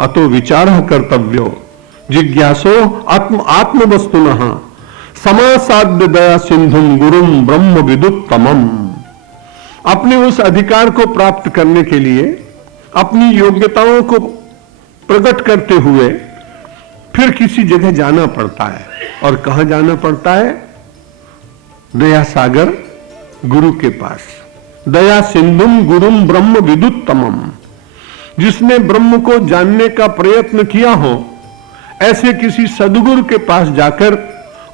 अतो विचारः कर्तव्यो जिज्ञासो आत्म वस्तुनः समासाद्य दया सिंधुम गुरुम ब्रह्म विदुत्तमम। अपने उस अधिकार को प्राप्त करने के लिए अपनी योग्यताओं को प्रकट करते हुए फिर किसी जगह जाना पड़ता है। और कहां जाना पड़ता है? दया सागर गुरु के पास। दया सिंधुम गुरुम ब्रह्म विदुत्तमम। जिसने ब्रह्म को जानने का प्रयत्न किया हो, ऐसे किसी सदगुरु के पास जाकर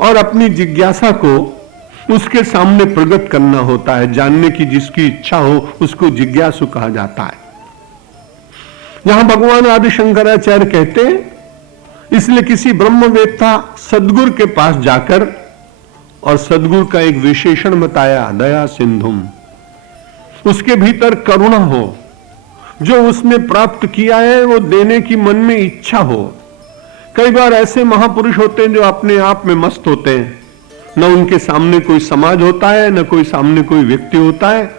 और अपनी जिज्ञासा को उसके सामने प्रकट करना होता है। जानने की जिसकी इच्छा हो उसको जिज्ञासु कहा जाता है। यहां भगवान आदि शंकराचार्य कहते हैं, इसलिए किसी ब्रह्मवेत्ता सदगुरु के पास जाकर, और सदगुरु का एक विशेषण बताया, दया सिंधुम, उसके भीतर करुणा हो, जो उसने प्राप्त किया है वो देने की मन में इच्छा हो। कई बार ऐसे महापुरुष होते हैं जो अपने आप में मस्त होते हैं, न उनके सामने कोई समाज होता है, न कोई सामने कोई व्यक्ति होता है,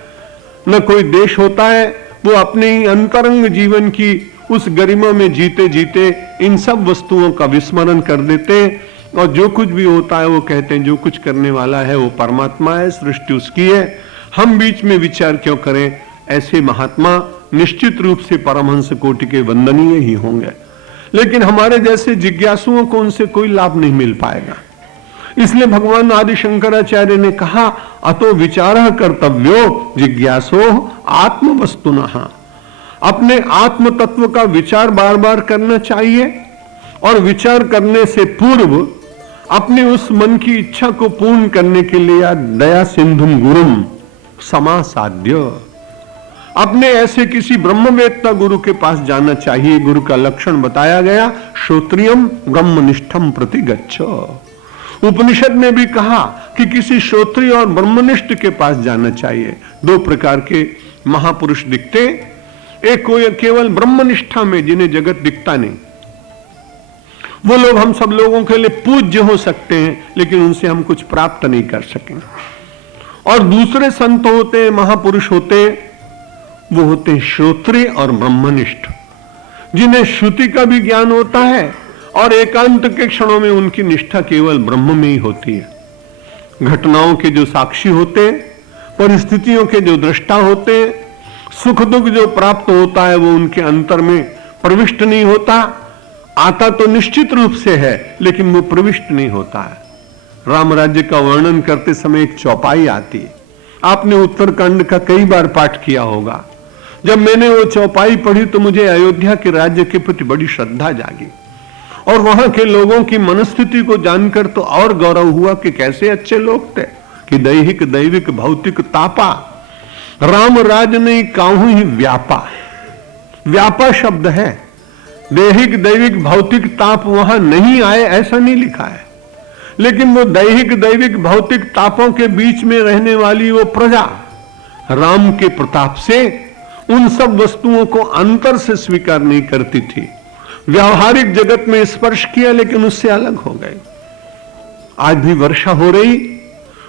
न कोई देश होता है। वो अपने ही अंतरंग जीवन की उस गरिमा में जीते जीते इन सब वस्तुओं का विस्मरण कर देते हैं और जो कुछ भी होता है वो कहते हैं जो कुछ करने वाला है वो परमात्मा है, सृष्टि उसकी है, हम बीच में विचार क्यों करें। ऐसे महात्मा निश्चित रूप से परमहंस कोटि के वंदनीय ही होंगे, लेकिन हमारे जैसे जिज्ञासुओं को उनसे कोई लाभ नहीं मिल पाएगा। इसलिए भगवान आदि शंकराचार्य ने कहा, अतो विचारः कर्तव्यो जिज्ञासो आत्म वस्तुनः। अपने आत्म तत्व का विचार बार बार करना चाहिए और विचार करने से पूर्व अपने उस मन की इच्छा को पूर्ण करने के लिए दया सिंधुम गुरुम समासाद्य, अपने ऐसे किसी ब्रह्मवेत्ता गुरु के पास जाना चाहिए। गुरु का लक्षण बताया गया, श्रोत्रियम ब्रह्मनिष्ठम प्रति गच्छो। उपनिषद ने भी कहा कि किसी श्रोत्रिय और ब्रह्मनिष्ठ के पास जाना चाहिए। दो प्रकार के महापुरुष दिखते, एक कोई केवल ब्रह्मनिष्ठा में जिन्हें जगत दिखता नहीं, वो लोग हम सब लोगों के लिए पूज्य हो सकते हैं लेकिन उनसे हम कुछ प्राप्त नहीं कर सकेंगे। और दूसरे संत होते हैं, महापुरुष होते हैं, वो होते हैं श्रोत्रिय और ब्रह्मनिष्ठ, जिन्हें श्रुति का भी ज्ञान होता है और एकांत के क्षणों में उनकी निष्ठा केवल ब्रह्म में ही होती है। घटनाओं के जो साक्षी होते हैं, परिस्थितियों के जो दृष्टा होते हैं, सुख दुख जो प्राप्त होता है वो उनके अंतर में प्रविष्ट नहीं होता। आता तो निश्चित रूप से है लेकिन वो प्रविष्ट नहीं होता है। राम राज्य का वर्णन करते समय एक चौपाई आती है, आपने उत्तरकांड का कई बार पाठ किया होगा। जब मैंने वो चौपाई पढ़ी तो मुझे अयोध्या के राज्य के प्रति बड़ी श्रद्धा जागी और वहां के लोगों की मनस्थिति को जानकर तो और गौरव हुआ कि कैसे अच्छे लोग थे, कि दैहिक दैविक भौतिक तापा राम राज नहीं काहू ही व्यापा। व्यापा शब्द है, दैहिक दैविक भौतिक ताप वहां नहीं आए ऐसा नहीं लिखा है, लेकिन वो दैहिक दैविक भौतिक तापों के बीच में रहने वाली वो प्रजा राम के प्रताप से उन सब वस्तुओं को अंतर से स्वीकार नहीं करती थी। व्यावहारिक जगत में स्पर्श किया लेकिन उससे अलग हो गए। आज भी वर्षा हो रही,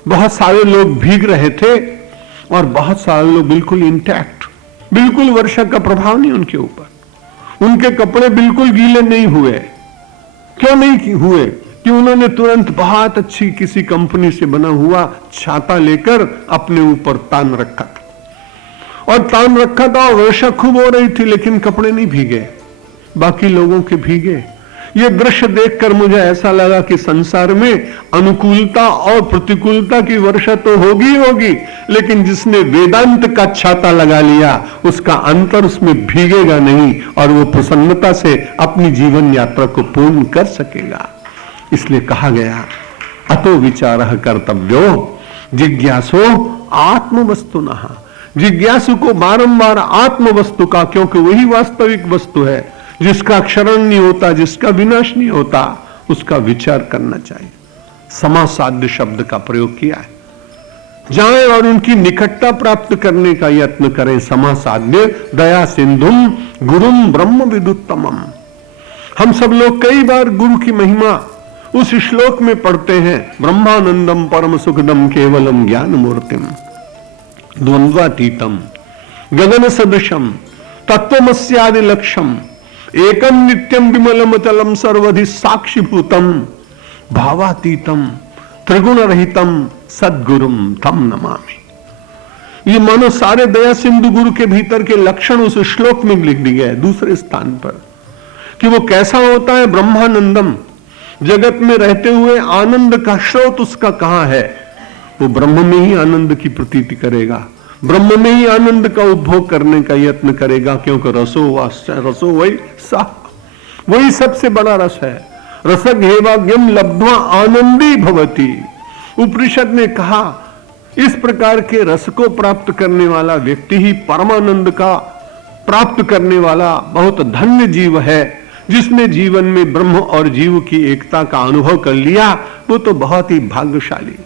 बहुत सारे लोग भीग रहे थे और बहुत सारे लोग बिल्कुल इंटैक्ट, बिल्कुल वर्षा का प्रभाव नहीं उनके ऊपर, उनके कपड़े बिल्कुल गीले नहीं हुए। क्यों नहीं हुए? कि उन्होंने तुरंत बहुत अच्छी किसी कंपनी से बना हुआ छाता लेकर अपने ऊपर तान रखा था और वर्षा खूब हो रही थी लेकिन कपड़े नहीं भीगे, बाकी लोगों के भीगे। ये दृश्य देखकर मुझे ऐसा लगा कि संसार में अनुकूलता और प्रतिकूलता की वर्षा तो होगी, लेकिन जिसने वेदांत का छाता लगा लिया उसका अंतर उसमें भीगेगा नहीं और वो प्रसन्नता से अपनी जीवन यात्रा को पूर्ण कर सकेगा। इसलिए कहा गया, अतो विचारः कर्तव्यो जिज्ञासो आत्मवस्तुनः। जिज्ञासु को बारंबार आत्म वस्तु का, क्योंकि वही वास्तविक वस्तु है जिसका क्षरण नहीं होता, जिसका विनाश नहीं होता, उसका विचार करना चाहिए। समासाध्य शब्द का प्रयोग किया है। जाएं और उनकी निकटता प्राप्त करने का यत्न करें। समासाध्य दया सिंधुम गुरुम ब्रह्म विदुत्तमम। हम सब लोग कई बार गुरु की महिमा उस श्लोक में पढ़ते हैं, ब्रह्मानंदम परम सुखदम केवलम ज्ञान मूर्तिम द्वंद्वातीतम गगन सदृशम तत्वमस्यादि लक्ष्यम एकम नित्यम विमलम अचलम सर्वधि साक्षीभूतम भावातीतम त्रिगुण रहितम सद्गुरुम तम नमामि। ये मानो सारे दया सिंधु गुरु के भीतर के लक्षण उस श्लोक में लिख दिए गए दूसरे स्थान पर, कि वो कैसा होता है। ब्रह्मानंदम, जगत में रहते हुए आनंद का स्रोत उसका कहां है? वो ब्रह्म में ही आनंद की प्रतीति करेगा, ब्रह्म में ही आनंद का उपभोग करने का यत्न करेगा, क्योंकि रसो वही सा, वही सबसे बड़ा रस है। रसघेवाग्यम लब्ध्वा आनंदी भवति। उपनिषद ने कहा इस प्रकार के रस को प्राप्त करने वाला व्यक्ति ही परमानंद का प्राप्त करने वाला बहुत धन्य जीव है। जिसने जीवन में ब्रह्म और जीव की एकता का अनुभव कर लिया वो तो बहुत ही भाग्यशाली।